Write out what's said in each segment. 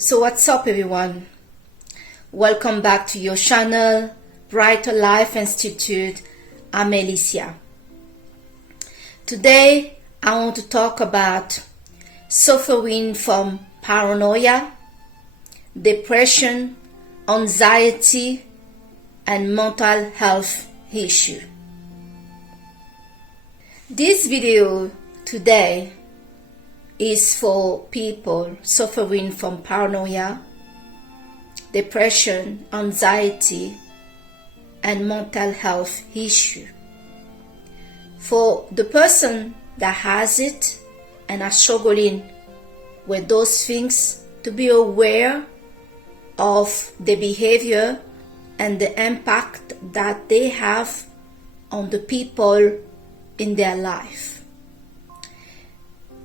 So what's up, everyone? Welcome back to your channel, Brighter Life Institute. I'm Alicia. Today I want to talk about suffering from paranoia, depression, anxiety, and mental health issue. This video today is for people suffering from paranoia, depression, anxiety, and mental health issue. For the person that has it and are struggling with those things, to be aware of the behavior and the impact that they have on the people in their life.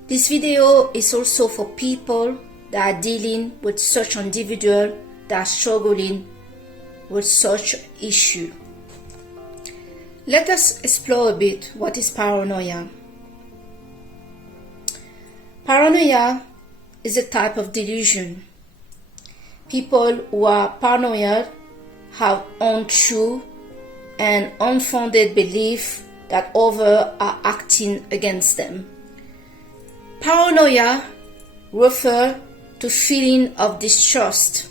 This video is also for people that are dealing with such individual that are struggling with such issue. Let us explore a bit what is paranoia. Paranoia is a type of delusion. People who are paranoid have untrue and unfounded belief that others are acting against them. Paranoia refers to feeling of distrust,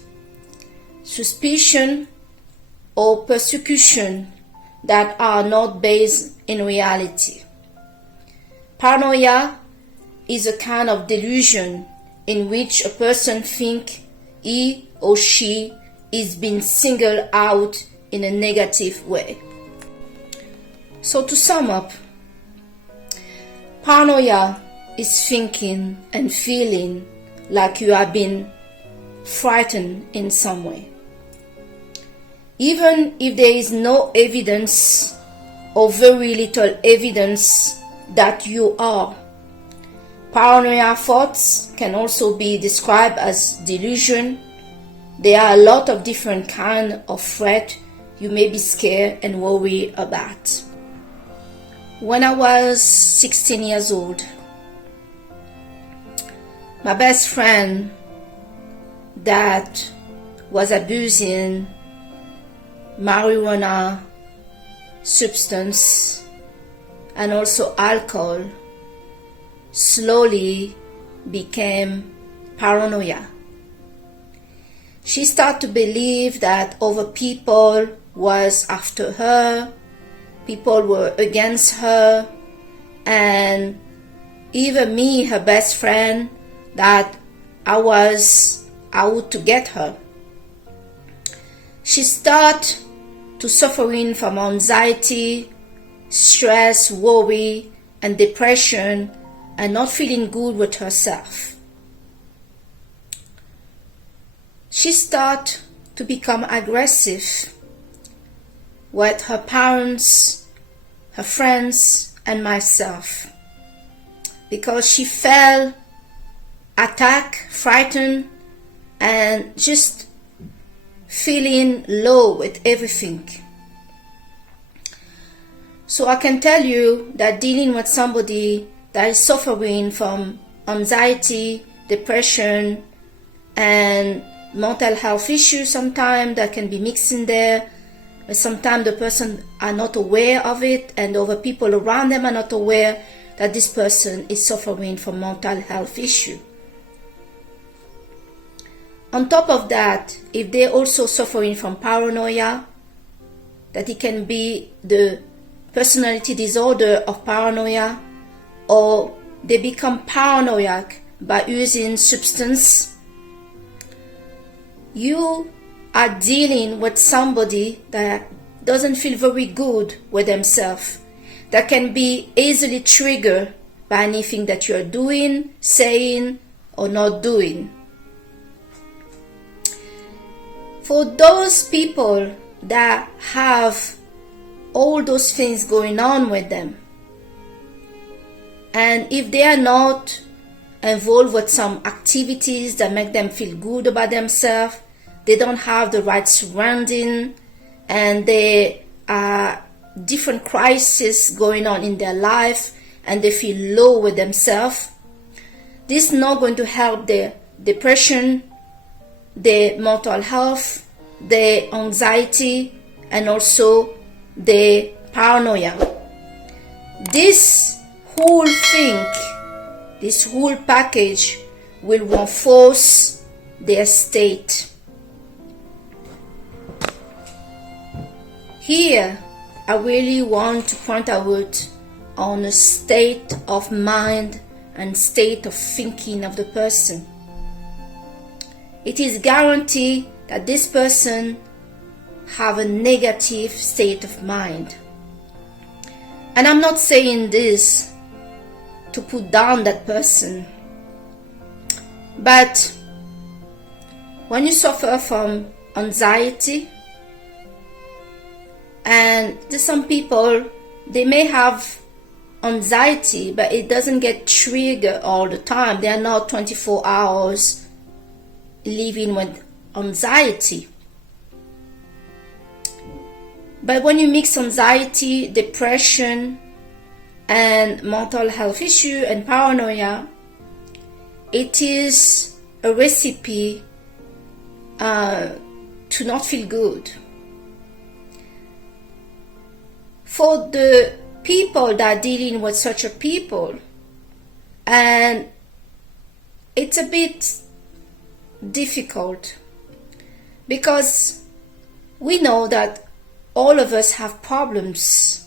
suspicion, or persecution that are not based in reality. Paranoia is a kind of delusion in which a person thinks he or she is being singled out in a negative way. So to sum up, paranoia is thinking and feeling like you are being frightened in some way. Even if there is no evidence or very little evidence that you are. Paranoia thoughts can also be described as delusion. There are a lot of different kinds of threat you may be scared and worried about. When I was 16 years old, my best friend that was abusing marijuana, substance, and also alcohol slowly became paranoia. She started to believe that other people was after her, people were against her, and even me, her best friend, that I was out to get her. She started to suffering from anxiety, stress, worry, and depression, and not feeling good with herself. She started to become aggressive with her parents, her friends, and myself, because she felt attacked, frightened, and just feeling low with everything. So I can tell you that dealing with somebody that is suffering from anxiety, depression, and mental health issues sometimes that can be mixed in there. Sometimes the person are not aware of it, and other people around them are not aware that this person is suffering from mental health issue. On top of that, if they're also suffering from paranoia, that it can be the personality disorder of paranoia, or they become paranoid by using substance, you are dealing with somebody that doesn't feel very good with themselves, that can be easily triggered by anything that you're doing, saying, or not doing. For those people that have all those things going on with them, and if they are not involved with some activities that make them feel good about themselves, they don't have the right surrounding, and there are different crises going on in their life, and they feel low with themselves, this is not going to help their depression, the mental health, the anxiety, and also the paranoia. This whole thing, this whole package will reinforce their state. Here, I really want to point out on a state of mind and state of thinking of the person. It is guaranteed that this person have a negative state of mind. And I'm not saying this to put down that person, but when you suffer from anxiety, and there's some people, they may have anxiety, but it doesn't get triggered all the time. They are not 24 hours living with anxiety. But when you mix anxiety, depression, and mental health issue and paranoia, it is a recipe to not feel good. For the people that are dealing with such a people, and it's a bit difficult because we know that all of us have problems,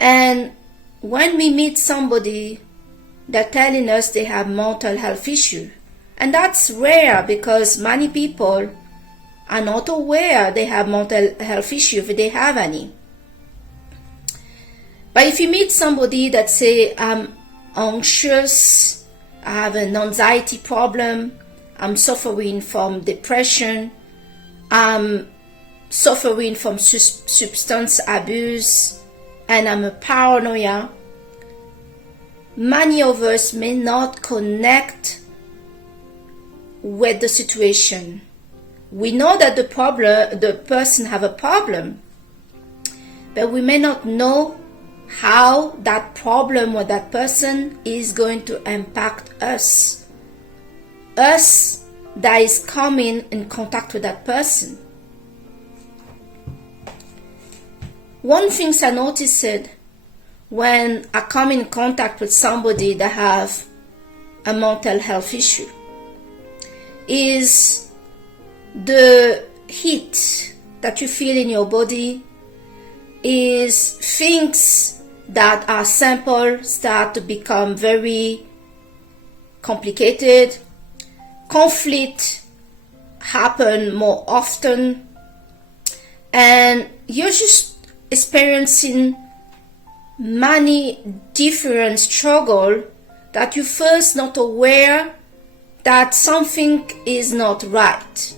and when we meet somebody that telling us they have mental health issue, and that's rare because many people are not aware they have mental health issue if they have any. But if you meet somebody that say, I'm anxious, I have an anxiety problem, I'm suffering from depression, I'm suffering from substance abuse, and I'm a paranoia, many of us may not connect with the situation. We know that the person have a problem, but we may not know how that problem with that person is going to impact us that is coming in contact with that person. One thing I noticed when I come in contact with somebody that have a mental health issue is the heat that you feel in your body, is things that are simple start to become very complicated. Conflict happen more often, and you're just experiencing many different struggle that you first not aware that something is not right.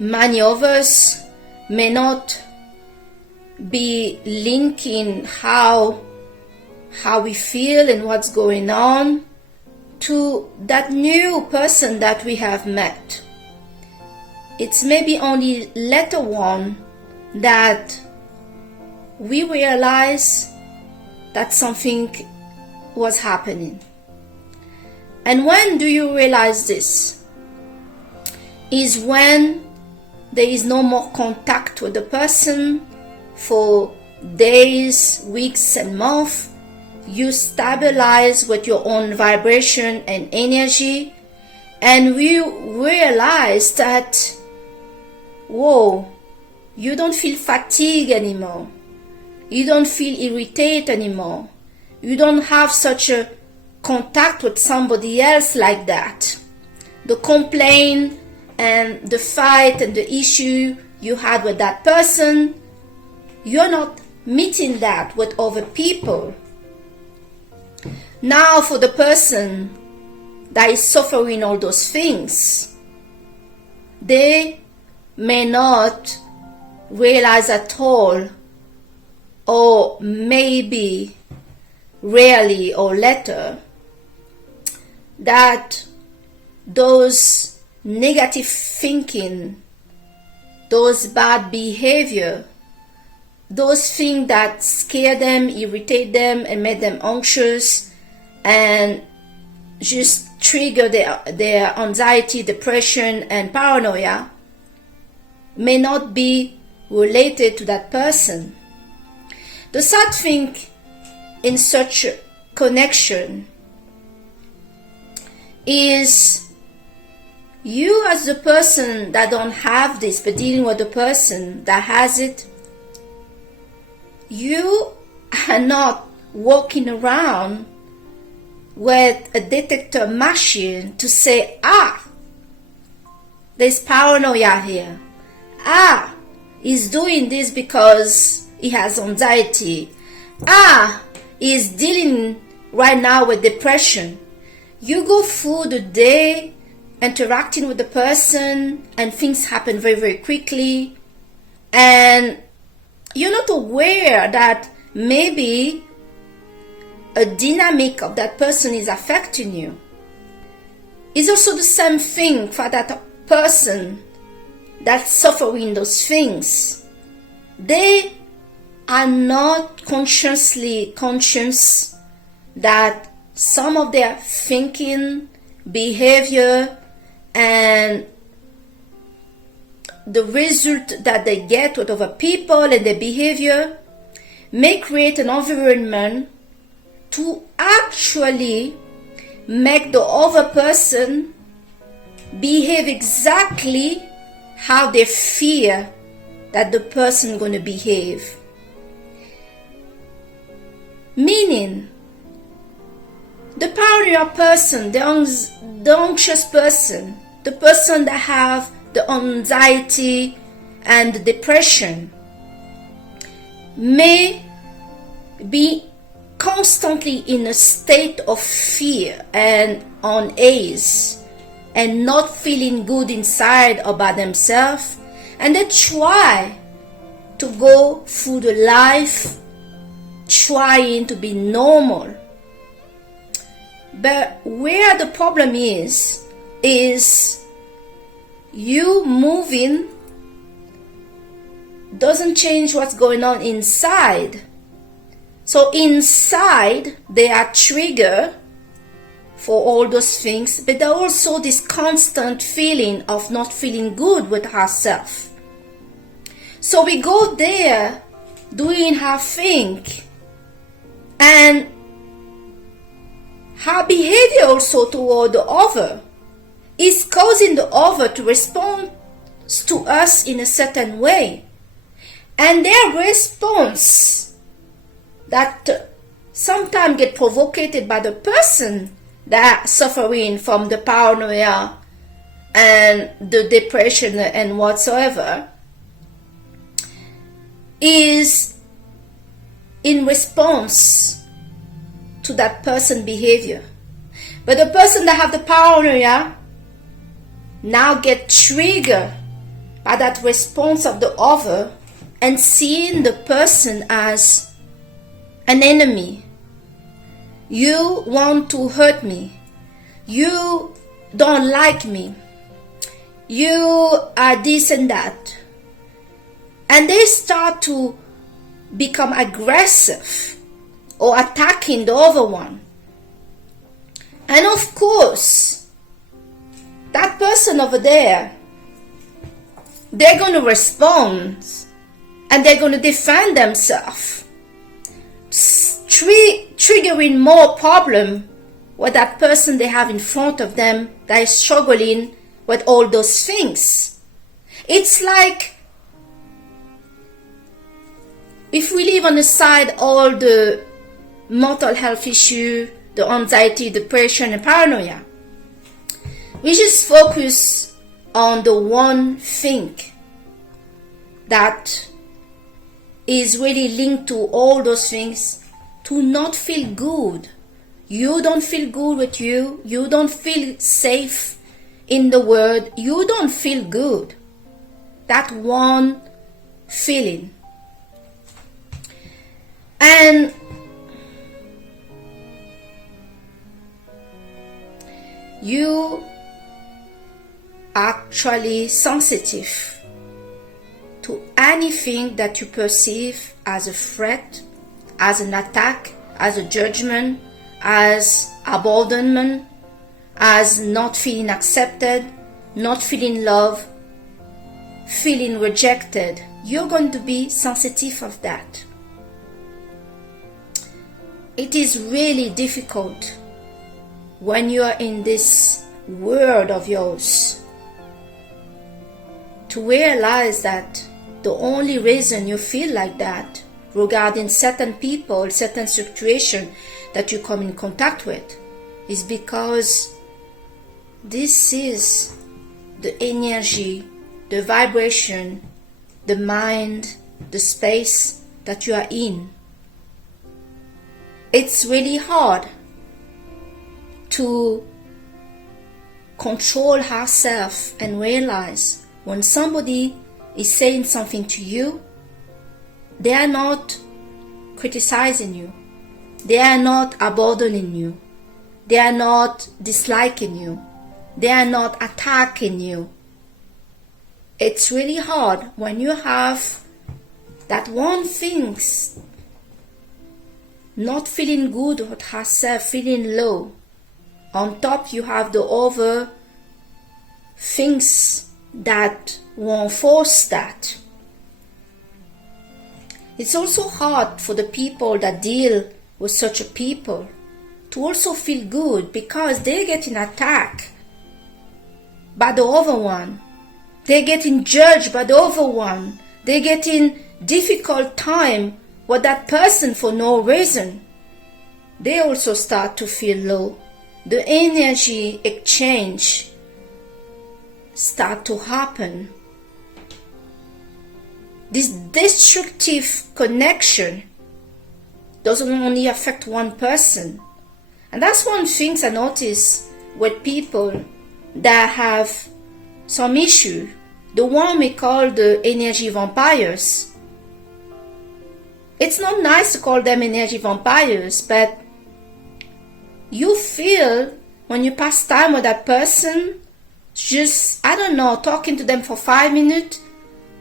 Many of us may not be linking how we feel and what's going on to that new person that we have met. It's maybe only later on that we realize that something was happening. And when do you realize this? Is when there is no more contact with the person for days, weeks, and months. You stabilize with your own vibration and energy, and you realize that, whoa, you don't feel fatigue anymore. You don't feel irritated anymore. You don't have such a contact with somebody else like that. The complaint and the fight and the issue you had with that person, you're not meeting that with other people. Now for the person that is suffering all those things, they may not realize at all, or maybe rarely or later, that those negative thinking, those bad behavior, those things that scare them, irritate them, and make them anxious, and just trigger their anxiety, depression, and paranoia may not be related to that person. The sad thing in such a connection is you, as the person that don't have this but dealing with the person that has it, you are not walking around with a detector machine to say, there's paranoia here. He's doing this because he has anxiety. He's dealing right now with depression. You go through the day interacting with the person and things happen very, very quickly. And you're not aware that maybe a dynamic of that person is affecting you. It's also the same thing for that person that's suffering those things. They are not consciously conscious that some of their thinking, behavior, and the result that they get out of other people and their behavior may create an environment to actually make the other person behave exactly how they fear that the person going to behave. Meaning, the paranoia person, the anxious person, the person that have the anxiety and the depression may be constantly in a state of fear and unease and not feeling good inside about themselves, and they try to go through the life trying to be normal. But where the problem is you moving doesn't change what's going on inside. So inside there are triggers for all those things, but there are also this constant feeling of not feeling good with ourselves. So we go there doing our thing, and our behavior also toward the other is causing the other to respond to us in a certain way. And their response that sometimes get provoked by the person that suffering from the paranoia and the depression and whatsoever is in response to that person behavior. But the person that have the paranoia now get triggered by that response of the other and seeing the person as an enemy. You want to hurt me. You don't like me. You are this and that. And they start to become aggressive or attacking the other one. And of course, that person over there, they're going to respond and they're going to defend themselves, triggering more problem with that person they have in front of them that is struggling with all those things. It's like if we leave on the side all the mental health issue, the anxiety, depression, and paranoia, we just focus on the one thing that is really linked to all those things, to not feel good. You don't feel good with you. You don't feel safe in the world. You don't feel good. That one feeling. And you actually sensitive to anything that you perceive as a threat, as an attack, as a judgment, as abandonment, as not feeling accepted, not feeling love, feeling rejected, you're going to be sensitive of that. It is really difficult when you are in this world of yours to realize that the only reason you feel like that regarding certain people, certain situations that you come in contact with is because this is the energy, the vibration, the mind, the space that you are in. It's really hard to control ourselves and realize when somebody is saying something to you, they are not criticizing you. They are not abandoning you. They are not disliking you. They are not attacking you. It's really hard when you have that one thing not feeling good with herself, feeling low. On top you have the other things that won't force that. It's also hard for the people that deal with such a people to also feel good because they're getting attacked by the other one. They're getting judged by the other one. They're getting difficult time with that person for no reason. They also start to feel low. The energy exchange start to happen. This destructive connection doesn't only affect one person. And that's one thing I notice with people that have some issue. The one we call the energy vampires. It's not nice to call them energy vampires, but you feel when you pass time with that person, just, I don't know, talking to them for 5 minutes,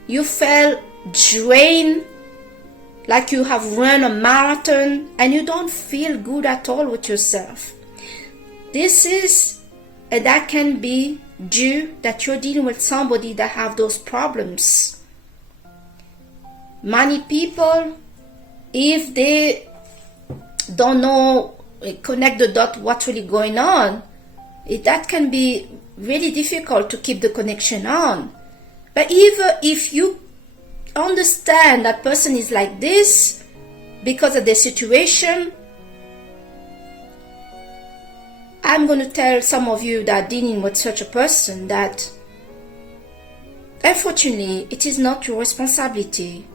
you feel drained, like you have run a marathon, and you don't feel good at all with yourself. That can be due that you're dealing with somebody that have those problems. Many people, if they don't know, connect the dot what's really going on, that can be really difficult to keep the connection on. But even if you understand that person is like this because of their situation, I'm going to tell some of you that are dealing with such a person that unfortunately it is not your responsibility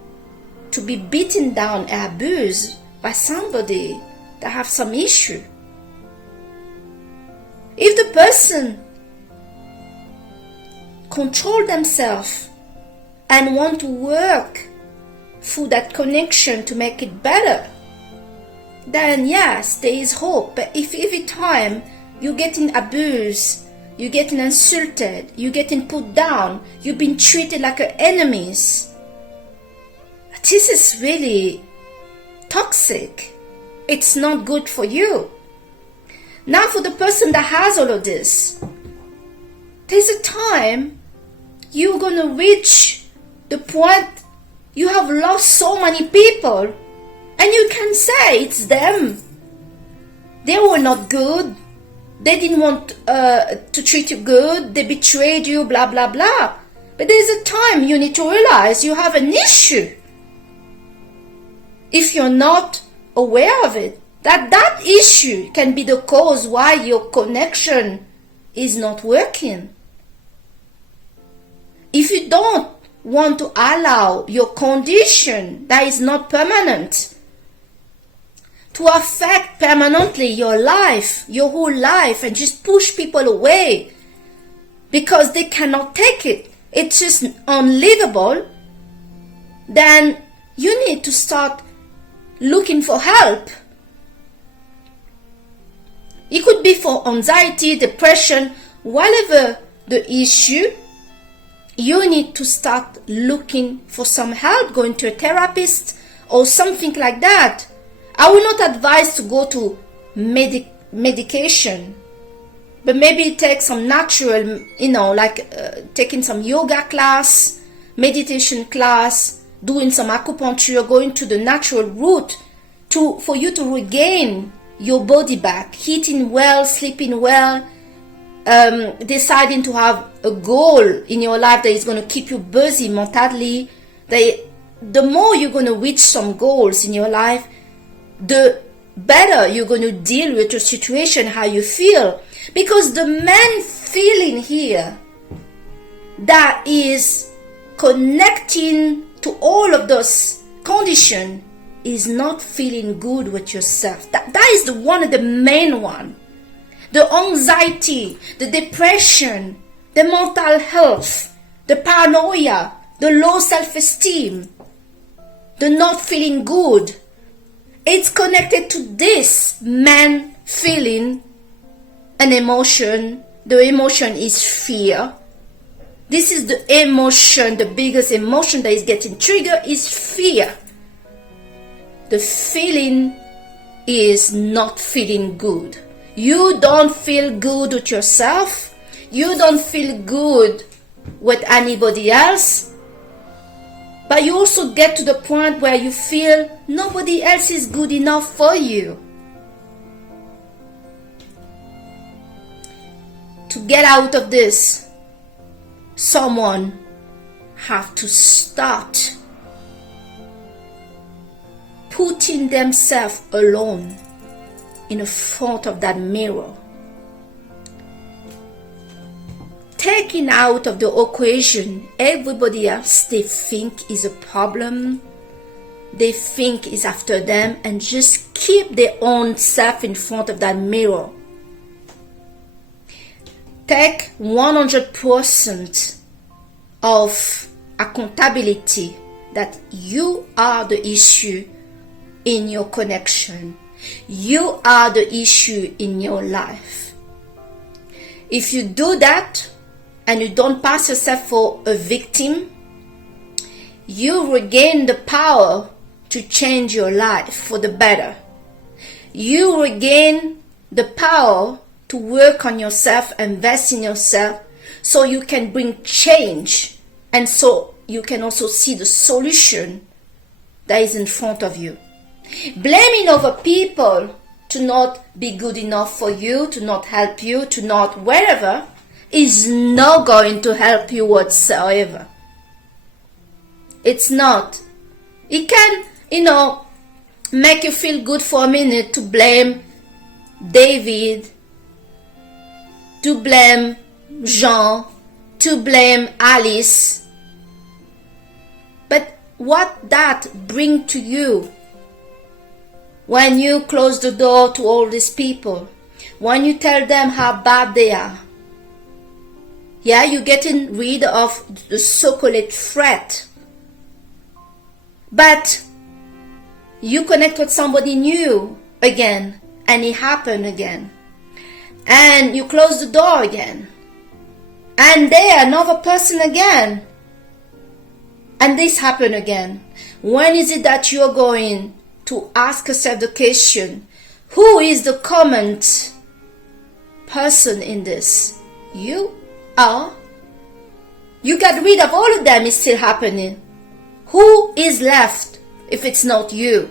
to be beaten down and abused by somebody that have some issue. If the person control themselves and want to work through that connection to make it better, then yes, there is hope. But if every time you're getting abused, you're getting insulted, you're getting put down, you've been treated like enemies, this is really toxic. It's not good for you. Now for the person that has all of this, there's a time you're going to reach the point you have lost so many people and you can say it's them. They were not good. They didn't want to treat you good. They betrayed you, blah, blah, blah. But there's a time you need to realize you have an issue. If you're not aware of it, that issue can be the cause why your connection is not working. If you don't want to allow your condition that is not permanent to affect permanently your life, your whole life, and just push people away because they cannot take it, it's just unlivable, then you need to start looking for help. It could be for anxiety, depression, whatever the issue. You need to start looking for some help, going to a therapist or something like that. I will not advise to go to medication, But maybe take some natural, like taking some yoga class, meditation class, doing some acupuncture, going to the natural route for you to regain your body back, eating well, sleeping well, deciding to have a goal in your life that is going to keep you busy mentally. The more you're going to reach some goals in your life, the better you're going to deal with your situation, how you feel. Because the main feeling here that is connecting to all of those conditions is not feeling good with yourself. That is one of the main one. The anxiety, the depression, the mental health, the paranoia, the low self-esteem, the not feeling good. It's connected to this main feeling, an emotion. The emotion is fear. This is the emotion, the biggest emotion that is getting triggered is fear. The feeling is not feeling good. You don't feel good with yourself. You don't feel good with anybody else. But you also get to the point where you feel nobody else is good enough for you. To get out of this, someone have to start putting themselves alone in the front of that mirror, taking out of the equation everybody else they think is a problem, they think is after them, and just keep their own self in front of that mirror. Take 100% of accountability that you are the issue in your connection. You are the issue in your life. If you do that and you don't pass yourself for a victim, you regain the power to change your life for the better. You regain the power to work on yourself, invest in yourself, so you can bring change, and so you can also see the solution that is in front of you. Blaming other people to not be good enough for you, to not help you, to not whatever, is not going to help you whatsoever. It's not. It can, make you feel good for a minute to blame David, to blame Jean, to blame Alice. But what that bring to you when you close the door to all these people, when you tell them how bad they are? Yeah, you're getting rid of the so-called threat. But you connect with somebody new again, and it happened again. And you close the door again. And there, another person again. And this happened again. When is it that you're going to ask yourself the question, who is the common person in this? You are. You got rid of all of them, it's still happening. Who is left if it's not you?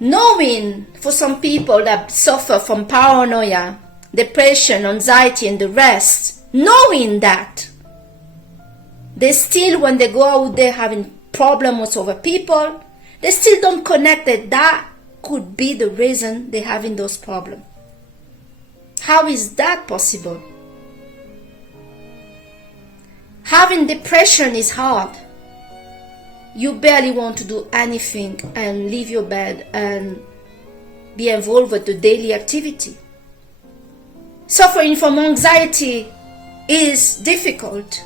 Knowing for some people that suffer from paranoia, depression, anxiety, and the rest, knowing that they still, when they go out there having problems with other people, they still don't connect that could be the reason they're having those problems. How is that possible? Having depression is hard. You barely want to do anything and leave your bed and be involved with the daily activity. Suffering from anxiety is difficult.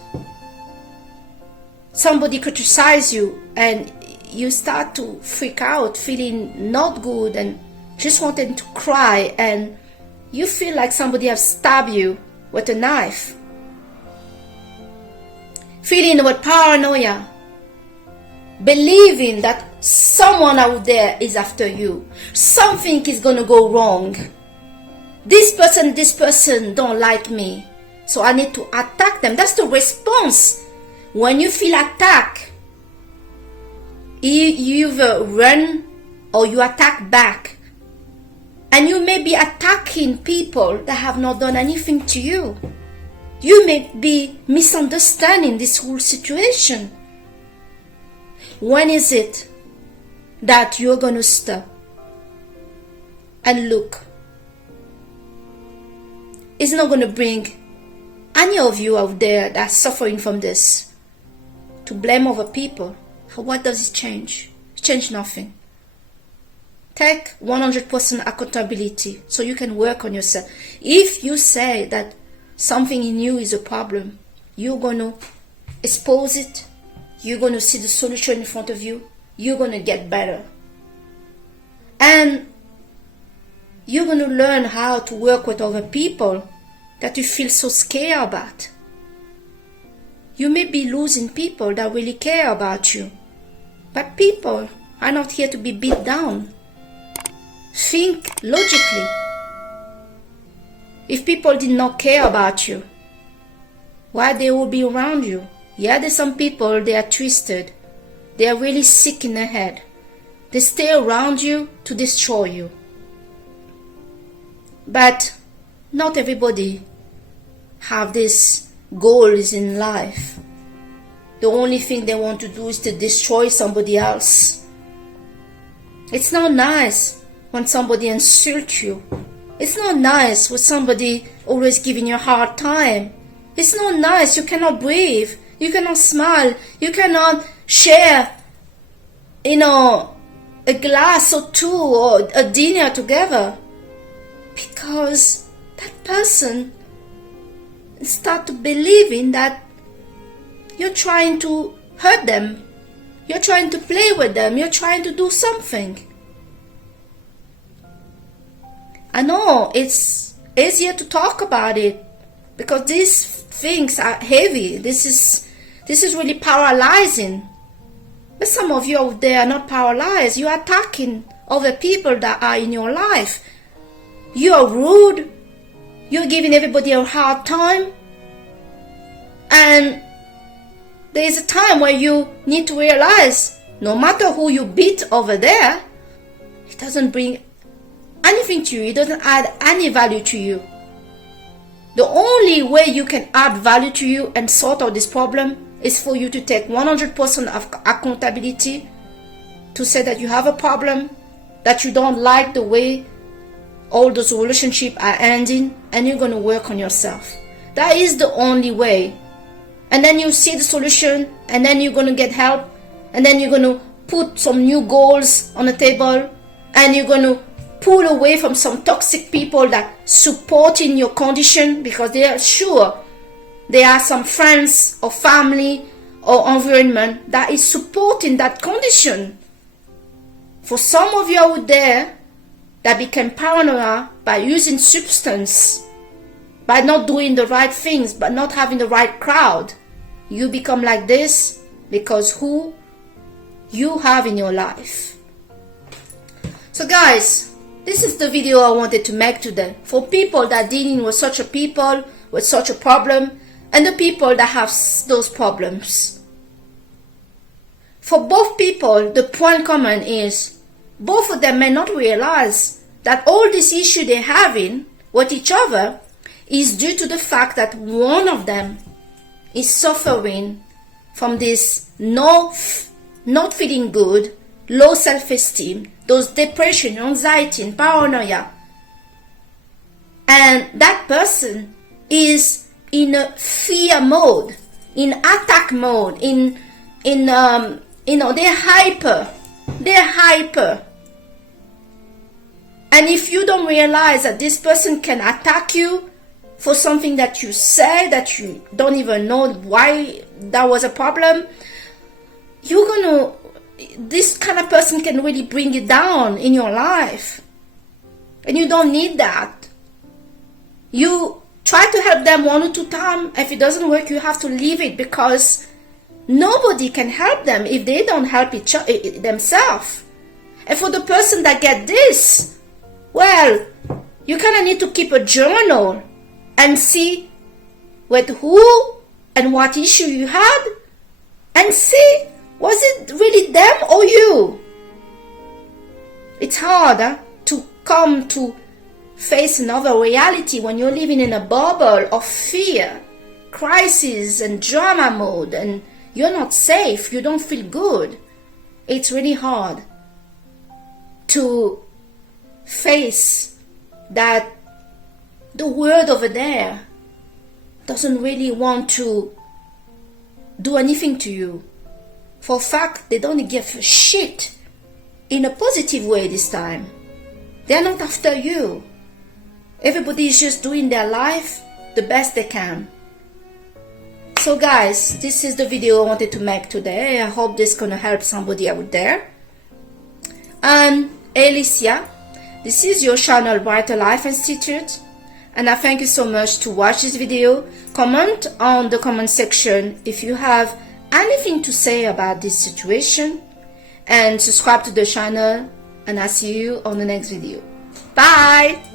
Somebody criticizes you and you start to freak out, feeling not good and just wanting to cry, and you feel like somebody has stabbed you with a knife. Feeling with paranoia, believing that someone out there is after you, something is going to go wrong. this person don't like me, so I need to attack them. That's the response. When you feel attacked, you either run or you attack back. And you may be attacking people that have not done anything to you. You may be misunderstanding this whole situation. When is it that you're going to stop and look? It's not going to bring any of you out there that's suffering from this to blame other people. What does it change? It changes nothing. Take 100% accountability so you can work on yourself. If you say that something in you is a problem, you're going to expose it. You're going to see the solution in front of you. You're going to get better. And you're going to learn how to work with other people that you feel so scared about. You may be losing people that really care about you. But people are not here to be beat down. Think logically. If people did not care about you, why they will be around you? Yeah, there's some people, they are twisted. They are really sick in their head. They stay around you to destroy you. But not everybody have these goals in life. The only thing they want to do is to destroy somebody else. It's not nice when somebody insults you. It's not nice when somebody always giving you a hard time. It's not nice. You cannot breathe. You cannot smile. You cannot share, a glass or two or a dinner together. Because that person start to believing that you're trying to hurt them. You're trying to play with them. You're trying to do something. I know it's easier to talk about it because these things are heavy. This is really paralyzing. But some of you out there are not paralyzed. You are attacking other people that are in your life. You are rude. You're giving everybody a hard time. And there is a time where you need to realize no matter who you beat over there, it doesn't bring anything to you. It doesn't add any value to you. The only way you can add value to you and sort out this problem is for you to take 100% of accountability, to say that you have a problem, that you don't like the way all those relationships are ending, and you're going to work on yourself. That is the only way. And then you see the solution, and then you're going to get help, and then you're going to put some new goals on the table, and you're going to pull away from some toxic people that supporting your condition, because they are sure there are some friends or family or environment that is supporting that condition. For some of you out there that became paranoia by using substance, by not doing the right things, but not having the right crowd, you become like this because who you have in your life. So guys, this is the video I wanted to make today for people that are dealing with such a people, with such a problem, and the people that have those problems. For both people, the point common is both of them may not realize that all this issue they're having with each other is due to the fact that one of them is suffering from this not feeling good, low self-esteem, those depression, anxiety, and paranoia. And that person is in a fear mode, in attack mode, they're hyper. And if you don't realize that this person can attack you for something that you say, that you don't even know why that was a problem, this kind of person can really bring you down in your life. And you don't need that. You try to help them one or two times. If it doesn't work, you have to leave it, because nobody can help them if they don't help themselves. And for the person that get this, well, You kind of need to keep a journal and see with who and what issue you had, and see, was it really them or you? It's hard to come to face another reality when you're living in a bubble of fear, crisis, and drama mode, and you're not safe, you don't feel good. It's really hard to face that the world over there doesn't really want to do anything to you. For a fact, they don't give a shit in a positive way this time. They're not after you. Everybody is just doing their life the best they can. So guys, this is the video I wanted to make today. I hope this is gonna help somebody out there. And Alicia, this is your channel Brighter Life Institute, and I thank you so much to watch this video. Comment on the comment section if you have anything to say about this situation, and subscribe to the channel, and I'll see you on the next video. Bye.